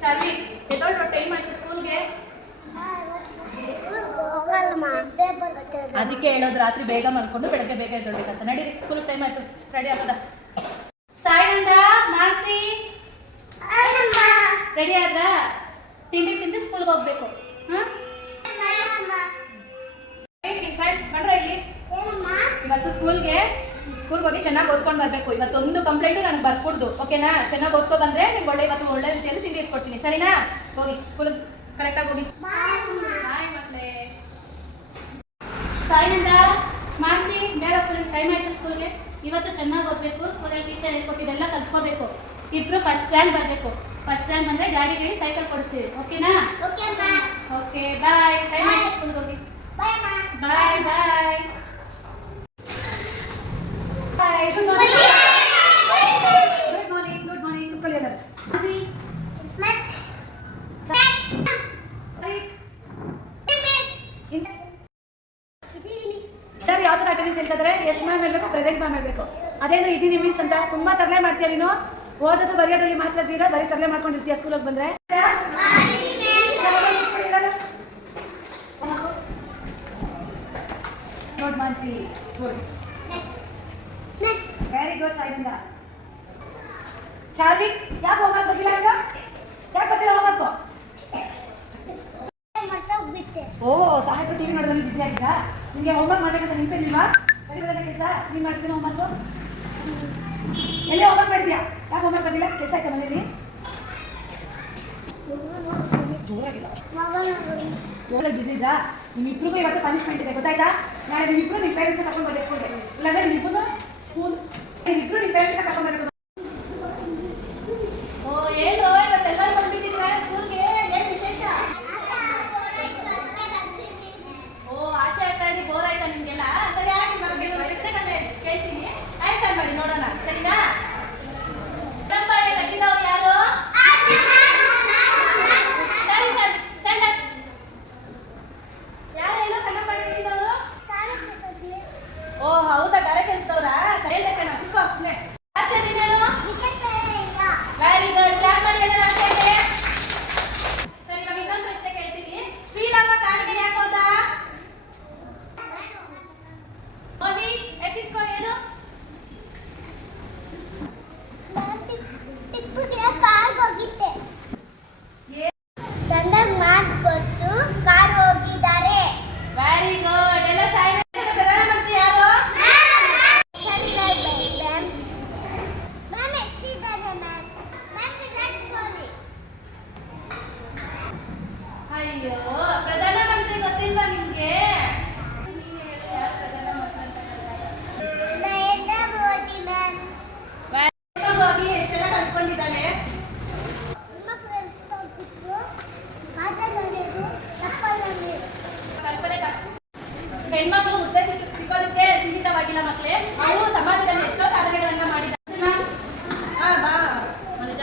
ಚಾವಿ ಎದೊಳ್ಳು ಟೈಮ್ ಆಯ್ತು ಸ್ಕೂಲ್ಗೆ. ಅದಕ್ಕೆ ಹೇಳೋದು ರಾತ್ರಿ ಬೇಗ ಮಲ್ಕೊಂಡು ಬೆಳಗ್ಗೆ ಬೇಗ ಎದ್ದೊಳ್ಬೇಕಂತ. ನಡೀರಿ ಸ್ಕೂಲ್ ಟೈಮ್ ಆಯ್ತು, ರೆಡಿ ಆಗದ. ಸಾಯಿನಂದ ಮಾಸಿ ರೆಡಿ ಆದ್ರ? ತಿಂಡಿ ತಿಂದು ಸ್ಕೂಲ್ಗೆ ಹೋಗ್ಬೇಕು. ಇವತ್ತು ಸ್ಕೂಲ್ಗೆ ಹೋಗಿ ಚೆನ್ನಾಗಿ ಓದ್ಕೊಂಡು ಬರಬೇಕು. ಇವತ್ತೊಂದು ಕಂಪ್ಲೇಂಟು ನನಗೆ ಬರ್ಕೊಡ್ದು, ಓಕೆನಾ? ಚೆನ್ನಾಗಿ ಓದ್ಕೊ ಬಂದ್ರೆ ನಿಮ್ಗೆ ಇವತ್ತು ಒಳ್ಳೆ ರೀತಿಯಲ್ಲಿ ತಿಂಡಿ ಇಸ್ಕೊಡ್ತೀನಿ, ಸರಿನಾ? ಹೋಗಿ ಸ್ಕೂಲ್ಗೆ ಕರೆಕ್ಟಾಗಿ ಹೋಗಿ. ಹಾಯ್ ಮಕ್ಕಳೇ. ಸಾಯಿನಿಂದ ಮಾಡಿಸಿ ಬೇಗ ಟೈಮ್ ಆಯಿತು ಸ್ಕೂಲ್ಗೆ. ಇವತ್ತು ಚೆನ್ನಾಗಿ ಓದಬೇಕು, ಸ್ಕೂಲಲ್ಲಿ ಟೀಚರ್ ಹೇಳ್ಕೊಟ್ಟಿದ್ದೆಲ್ಲ ಕಲ್ತ್ಕೋಬೇಕು. ಇಬ್ಬರು ಫಸ್ಟ್ ರ್ಯಾಂಕ್ ಬರಬೇಕು. ಫಸ್ಟ್ ರ್ಯಾಂಕ್ ಬಂದರೆ ಡ್ಯಾಡಿಗೆ ಸೈಕಲ್ ಕೊಡಿಸ್ತೀವಿ, ಓಕೆನಾ? Okay bye. ಟೈಮ್ ಆಯಿತು ಸ್ಕೂಲ್ಗೆ ಹೋಗಿ. Bye bye. Bye. Good morning. Good morning. ಕುತ್ಕೊಳ್ಳಿ ಎಲ್ಲರೂ. ಸರ್ ಯಾವ ಥರ ಅಟೆಂಡೆನ್ಸ್ ಹೇಳ್ತಿದ್ರೆ ಎಸ್ ಮ್ಯಾಮ್ ಹೇಳಬೇಕು, ಪ್ರೆಸೆಂಟ್ ಮ್ಯಾಮ್ ಹೇಳಬೇಕು. ಅದೇನು ಇದೀನಿ ಮಿಸ್ ಅಂತ ತುಂಬ ತರಲೆ ಮಾಡ್ತೀಯ ನೀನು. ಓದೋದು ಬರೆಯೋದ್ರಲ್ಲಿ ಮಾತ್ರ ಝೀರೋ, ಬರೀ ತರಲೆ ಮಾಡ್ಕೊಂಡಿರ್ತೀಯ ಸ್ಕೂಲಿಗೆ ಬಂದರೆ. Good Mansi. Good, very good. ಸಾಯಿನಿಂದ ಚಾರ್ವಿಕ್ ಯಾಕೆ ಹೋಮ್ವರ್ಕ್ ಬಂದಿಲ್ಲ? ಯಾಕೆ ಬಂದಿಲ್ಲ ಹೋಮ್ವರ್ಕು? ಓ ಸಾಹೇಬ್ರು ಟಿವಿ ಮಾಡೋದ್ರಲ್ಲಿ ಬಿಸಿ ಆಗಿದ್ದ. ನಿಮಗೆ ಹೋಮ್ವರ್ಕ್ ಮಾಡಬೇಕಂತ ನಿಂತಿಲ್ವಾ? ಕಲಿಯೋದನ್ನ ಕೆಲಸ ನೀನು ಮಾಡ್ತೀನಿ ಹೋಮ್ವರ್ಕು. ಎಲ್ಲೇ ಹೋಮ್ವರ್ಕ್ ಮಾಡಿದ್ಯಾ? ಯಾಕೆ ಹೋಮ್ವರ್ಕ್ ಬಂದಿಲ್ಲ? ಕೆಲಸ ಆಯ್ತಾ ಮನೇಲಿ? ಜೋರಾಗಿಲ್ಲ, ಬಿಸಿ ಇದ್ದ. ನಿಮ್ಮಿಬ್ರಿಗೂ ಇವತ್ತು ಪನಿಷ್ಮೆಂಟ್ ಇದೆ, ಗೊತ್ತಾಯ್ತಾ? ನಾಳೆ ನಿಮ್ಮಿಬ್ರು ನಿಮ್ಮ ಪೇರೆಂಟ್ಸ್ ಕರ್ಕೊಂಡು ಬರ್ಬೇಕು ಸ್ಕೂಲ್ಗೆ. ಇಲ್ಲಾಂದ್ರೆ ನಿಮ್ಮಿಬ್ಬರು ನಿಮ್ಮಿಬ್ರು ನಿಮ್ಮ ಪೇರೆಂಟ್ಸ್ ಕರ್ಕೊಂಡು ಬರ್ಬೇಕು. ಓ ಏನು ಇವತ್ತೆಲ್ಲರೂ ಬಂದ್ಬಿಟ್ಟಿದ್ರೆ ಸ್ಕೂಲ್ಗೆ? ಏನು ವಿಶೇಷ? ಓ ಆಚೆ ಆಟಾಡಿ ಬೋರ್ ಆಯ್ತಾ ನಿಮಗೆಲ್ಲ? ಸರಿ ಆಗಿ ಕೇಳ್ತೀನಿ. ಆನ್ಸರ್ ಮಾಡಿ ನೋಡೋಣ, ಸರಿನಾ? ಕನ್ನಂಬಾಳೆ ಕಟ್ಟಿದವ್ರು ಯಾರು? ಸರಿ ಸರಿ ಸ್ಟ್ಯಾಂಡ್ ಅಪ್. ಯಾರು ಹೇಳು ಕನ್ನಂಬಾಳೆ ಕಟ್ಟಿದವರು? ಓ ಹೌದಾ, ಗಾರೆ ಕೆಲಸದವ್ರಾ? ಹೇಳ್ಬೇಕಣ್ಣ ಸಿಕ್ಕೋ ಸುಮ್ಮನೆ. ಹೇಳು. ವೆರಿ ಗುಡ್, ಕ್ಲಾಪ್ ಮಾಡಿ ಎಲ್ಲ ರಾಷ್ಟ್ರಕ್ಕೆ. ಸರಿ ಇವಾಗ ಇನ್ನೊಂದು ಪ್ರಶ್ನೆ ಕೇಳ್ತೀನಿ. ಶ್ರೀರಾಮ ಕಾಡಿಗೆ ಯಾಕೆ ಹೋದ? ಮೋಹಿ ಎತ್ತಿಟ್ಕೋ ಹೇಳು. Very good. ಎಲ್ಲ ಪ್ರಧಾನಮಂತ್ರಿ ಯಾರು? ಅಯ್ಯೋ ಪ್ರಧಾನಮಂತ್ರಿ ಗೊತ್ತಿಲ್ವಾ ನಿಮ್ಗೆ? ಮೋದಿ ಎಷ್ಟೆಲ್ಲ ಕಲ್ತ್ಕೊಂಡಿದ್ದಾನೆ. ಹೆಣ್ಮಕ್ಳು ಹುದ್ದೆ ಸಿಗೋದಕ್ಕೆ ಸೀಮಿತವಾಗಿಲ್ಲ ಮಕ್ಕಳೇ. ಅವರು ಸಮಾಜದಲ್ಲಿ ಎಷ್ಟೋ ಸಾಧನೆಗಳನ್ನ ಮಾಡಿದ್ದಾರೆ. ಬಾ ಮನುಜ,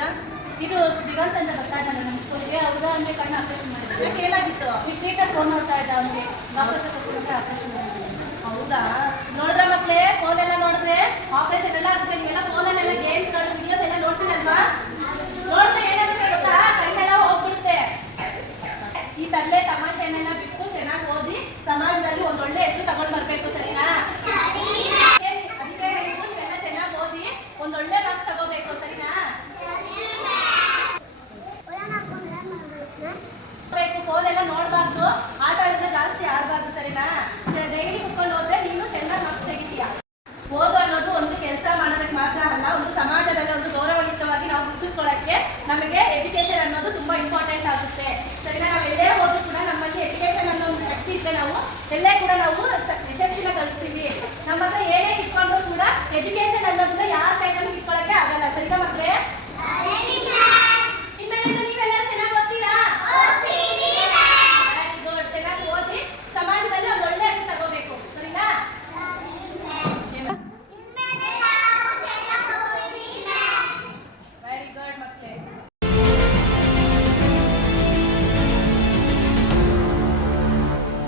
ಇದು ದಿಗಂತ್ ಅಂತ ಬರ್ತಾ ಇದ್ದಾನೆ ನಮ್ಮ ಸ್ಕೂಲ್ಗೆ. ಹೌದಾ ಅಂದ್ರೆ ಕಣ್ಣು ಆಪರೇಷನ್ ಮಾಡಿದ್ದಾರೆ. ಯಾಕೆ ಏನಾಗಿತ್ತು? ಈ ಟ್ರೀಟರ್ ಫೋನ್ ನೋಡ್ತಾ ಇದ್ದ, ಅವನಿಗೆ ಡಾಕ್ಟರ್ ತಗೊಂಡ್ರೆ ಆಪರೇಷನ್ ಮಾಡಿದ್ದಾರೆ. ಹೌದಾ? ನೋಡಿದ್ರ ಮಕ್ಕಳೇ, ಫೋನ್ ಎಲ್ಲ ನೋಡಿದ್ರೆ ಆಪರೇಷನ್ ಎಲ್ಲ ಆಗುತ್ತೆ. ನೀವೆಲ್ಲ ಫೋನಲ್ಲೆಲ್ಲ ಗೇಮ್ಸ್ಗಳು ವಿಡಿಯೋಸ್ ಎಲ್ಲ ನೋಡ್ತೀರಲ್ವಾ? ನೋಡಿದ್ರೆ ಏನಾಗುತ್ತೆ ಗೊತ್ತಾ? ಕಣ್ಣೆಲ್ಲ ಹೋಗ್ಬಿಡುತ್ತೆ. ಈ ತರಲೆ ತಮಾಷೆನೆಲ್ಲ ಬಿಟ್ಟು ಚೆನ್ನಾಗಿ ಓದಿ ಸಮಾಜದಲ್ಲಿ ಒಂದೊಳ್ಳೆ ಹೆಸರು ತಗೊಂಡು ಬರ್ಬೇಕು, ಸರಿನಾ? ಅದಕ್ಕೆ ನೀವೆಲ್ಲ ಚೆನ್ನಾಗಿ ಓದಿ ಒಂದೊಳ್ಳೆ